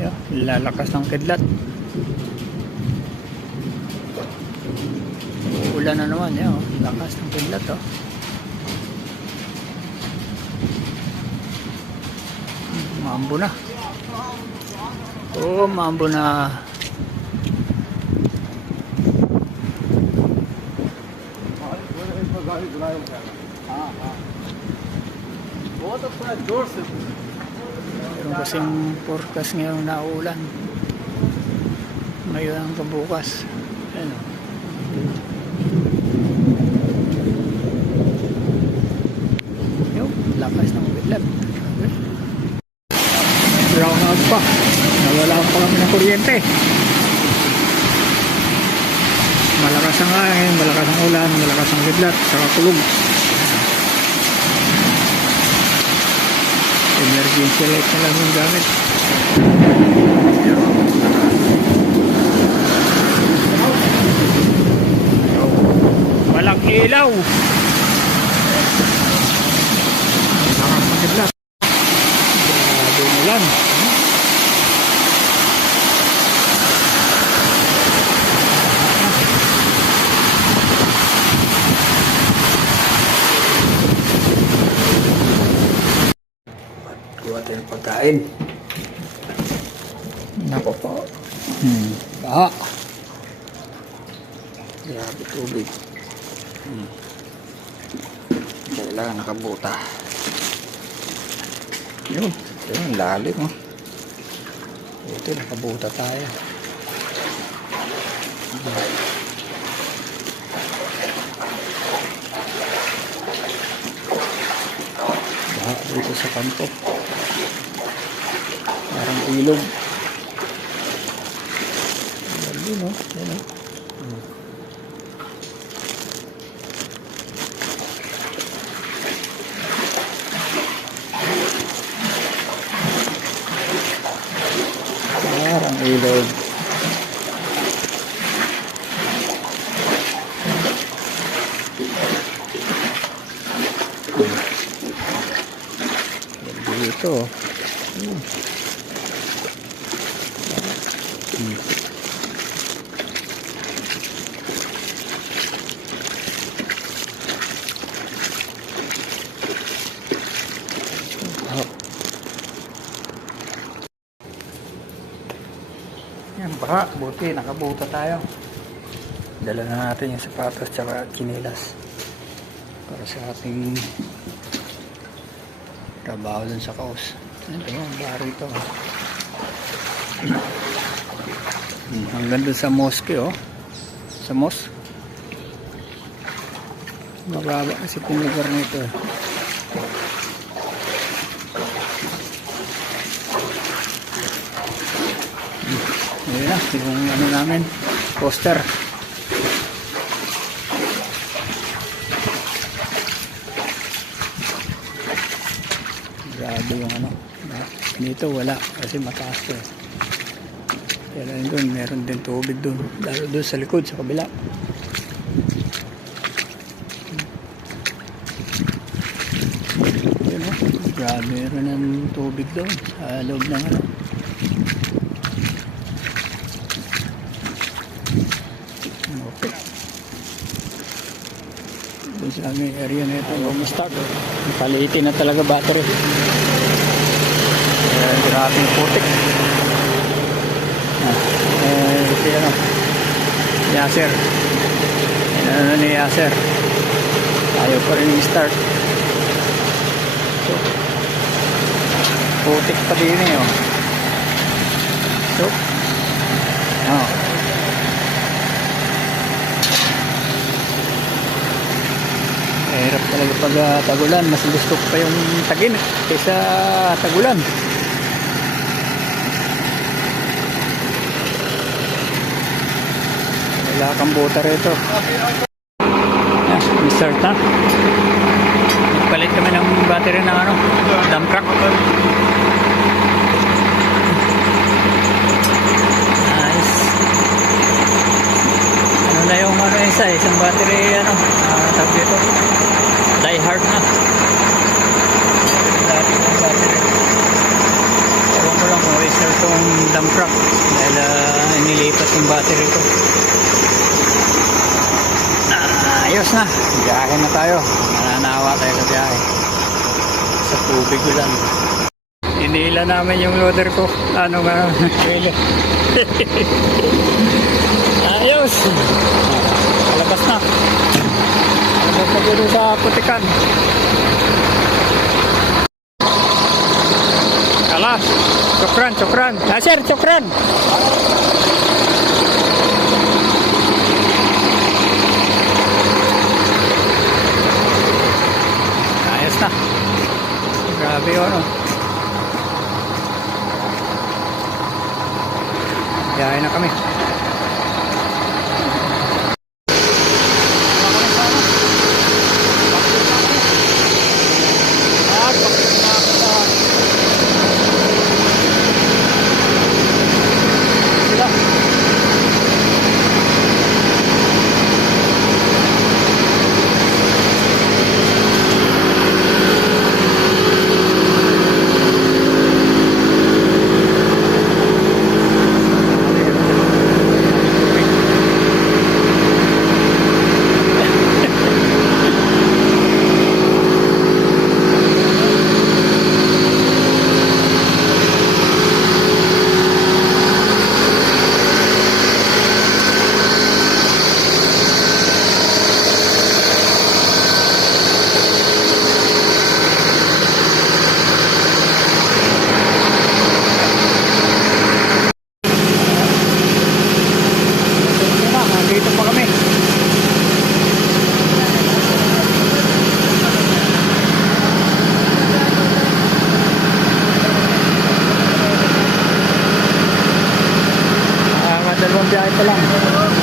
Yan, lalakas ng kidlat. Ulan na naman, yan, lakas ng kidlat, oh. Mambo na. Oh, mambo na. Meron kasing forecast ngayon na ulan. Ngayon ang kabukas. Ano? Yung lakas ng kidlat. Brown out pa. Nawala pa kami ng kuryente. Malakas ang hangin, malakas ang ulan, malakas ang kidlat, saka kulog. Emergency light na lang yung gamit. Walang ilaw. Malakas ang kidlat. Grabe ang ulan. Kuha tayo ng pagkain. Nako po. Baha. Grabe tubig. Kailangan nakabuta. Yun. Yun, lalim, oh. Ito, nakabuta tayo. Baha dito sa kanto. Parang ilog. Yun, oh. Yun, oh. Parang ilog. Dito. Yan, baka buti nakabuta tayo. Dala na natin yung sapatos tsaka kinilas para sa ating trabaho dun sa kaos. Ito yung baro ito, oh. Hanggang dun sa mosque, oh. Sa mosque mababa kasi itong lugar nito, eh. Ayan na, yung ano namin, poster. Grabe yung ano. Dito wala kasi mataas to. Pero doon, meron din tubig doon. Lalo doon sa likod, sa kabila. Ayan, oh. Grabe, meron ng tubig doon sa loob ng ano. Okay. Doon sa aming area na ito, start. Paliitin na talaga battery. Grabing putik. Si ano, Yasser. Ano ni Yasser? Ayaw pa rin i-start. So, putik pa din eh, oh. So, oh. Hirap talaga pag tagulan. Mas gusto ko pa yung tagin kaysa tagulan. Wala kang buta rito. Yan, start na. Palit kami ng battery ng ano, dump truck. Nice. Ano na yung ano, isang battery, ano, tawag dito, die hard na. Dati ng battery. Ewan ko lang kung i-start tong dump truck dahil inilipat yung battery ko. Ayos na, biyahe na tayo. Mananawa tayo sa biyahe. Sa tubig ulan. Inila namin yung loader ko. Ano nga? Ayos! Palabas na. Palabas na dito sa putikan. Ala, cokran, cokran. Sir, cokran. Ayos na. Grabe yun, oh. Biyahe na kami. Dito pa kami. Dalawang biyahe pa lang.